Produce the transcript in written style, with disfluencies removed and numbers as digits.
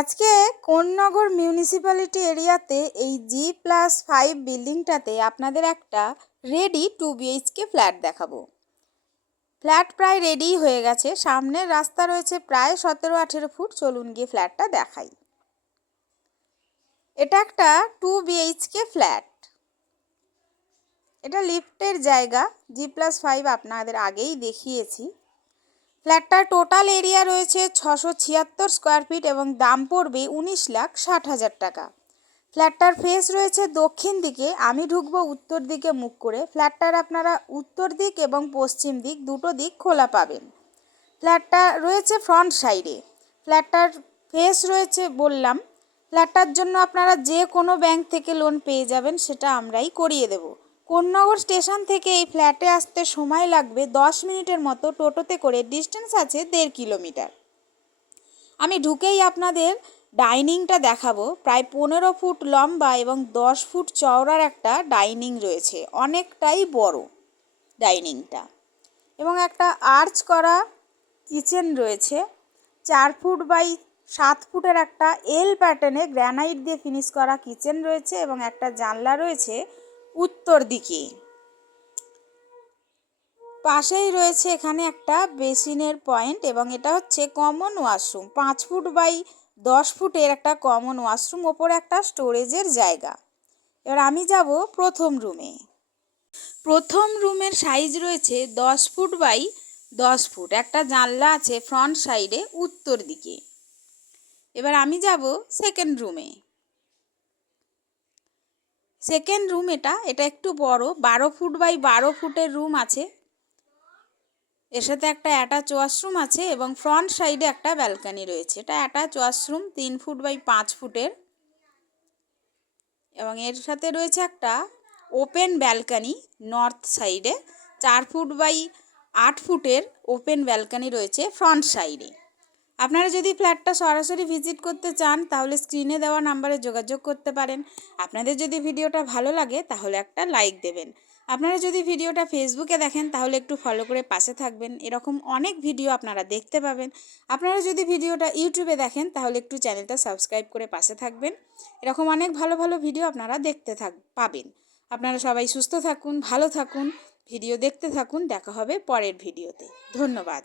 আজকে কোন্নগর মিউনিসিপ্যালিটি এরিয়াতে এই G+5 বিল্ডিংটাতে আপনাদের একটা রেডি 2 BHK ফ্ল্যাট দেখাবো। ফ্ল্যাট প্রায় রেডি হয়ে গেছে, সামনের রাস্তা রয়েছে প্রায় 17-18 ফুট। চলুন গিয়ে ফ্ল্যাটটা দেখাই। এটা একটা 2 BHK ফ্ল্যাট, এটা লিফটের জায়গা। G+5 আপনাদের আগেই দেখিয়েছি। ফ্ল্যাটটার টোটাল এরিয়া রয়েছে 676 স্কোয়ার ফিট এবং দাম পড়বে 19,60,000 টাকা। ফ্ল্যাটটার ফেস রয়েছে দক্ষিণ দিকে, আমি ঢুকবো উত্তর দিকে মুখ করে। ফ্ল্যাটটার আপনারা উত্তর দিক এবং পশ্চিম দিক দুটো দিক খোলা পাবেন। ফ্ল্যাটটা রয়েছে ফ্রন্ট সাইডে। ফ্ল্যাটটার ফেস রয়েছে বললাম। ফ্ল্যাটটার জন্য আপনারা যে কোনো ব্যাংক থেকে লোন পেয়ে যাবেন, সেটা আমরাই করিয়ে দেব। কোন্নগর স্টেশন থেকে এই ফ্ল্যাটে আসতে সময় লাগবে 10 মিনিটের মতো। টোটোতে করে ডিস্টেন্স আছে 1.5 কিলোমিটার। আমি ঢুকেই আপনাদের ডাইনিংটা দেখাবো। প্রায় 15 ফুট লম্বা এবং 10 ফুট চওড়ার একটা ডাইনিং রয়েছে, অনেকটাই বড় ডাইনিংটা। এবং একটা আর্চ করা কিচেন রয়েছে। 4 ফুট বাই 7 ফুটের একটা এল প্যাটার্নে গ্রানাইট দিয়ে ফিনিশ করা কিচেন রয়েছে এবং একটা জানলা রয়েছে উত্তর দিকে। পাশেই রয়েছে এখানে একটা বেসিনের পয়েন্ট এবং এটা হচ্ছে কমন ওয়াশরুম। 5 ফুট বাই 10 ফুটের একটা কমন ওয়াশরুম, ওপরে একটা স্টোরেজের জায়গা। এবার আমি যাব প্রথম রুমে। প্রথম রুমের সাইজ রয়েছে 10 ফুট বাই 10 ফুট। একটা জানলা আছে ফ্রন্ট সাইডে উত্তর দিকে। এবার আমি যাব সেকেন্ড রুমে। সেকেন্ড রুম এটা একটু বড়, 12 ফুট বাই 12 ফুটের রুম আছে। এর সাথে একটা অ্যাটাচ ওয়াশরুম আছে এবং ফ্রন্ট সাইডে একটা ব্যালকনি রয়েছে। এটা অ্যাটাচ ওয়াশরুম 3 ফুট বাই 5 ফুটের এবং এর সাথে রয়েছে একটা ওপেন ব্যালকনি নর্থ সাইডে। 4 ফুট বাই 8 ফুটের ওপেন ব্যালকনি রয়েছে ফ্রন্ট সাইডে। আপনারা যদি ফ্ল্যাটটা সরাসরি ভিজিট করতে চান তাহলে স্ক্রিনে দেওয়া নাম্বারে যোগাযোগ করতে পারেন। আপনাদের যদি ভিডিওটা ভালো লাগে তাহলে একটা লাইক দেবেন। আপনারা যদি ভিডিওটা ফেসবুকে দেখেন তাহলে একটু ফলো করে পাশে থাকবেন, এরকম অনেক ভিডিও আপনারা দেখতে পাবেন। আপনারা যদি ভিডিওটা ইউটিউবে দেখেন তাহলে একটু চ্যানেলটা সাবস্ক্রাইব করে পাশে থাকবেন, এরকম অনেক ভালো ভালো ভিডিও আপনারা দেখতে পাবেন। আপনারা সবাই সুস্থ থাকুন, ভালো থাকুন, ভিডিও দেখতে থাকুন। দেখা হবে পরের ভিডিওতে। ধন্যবাদ।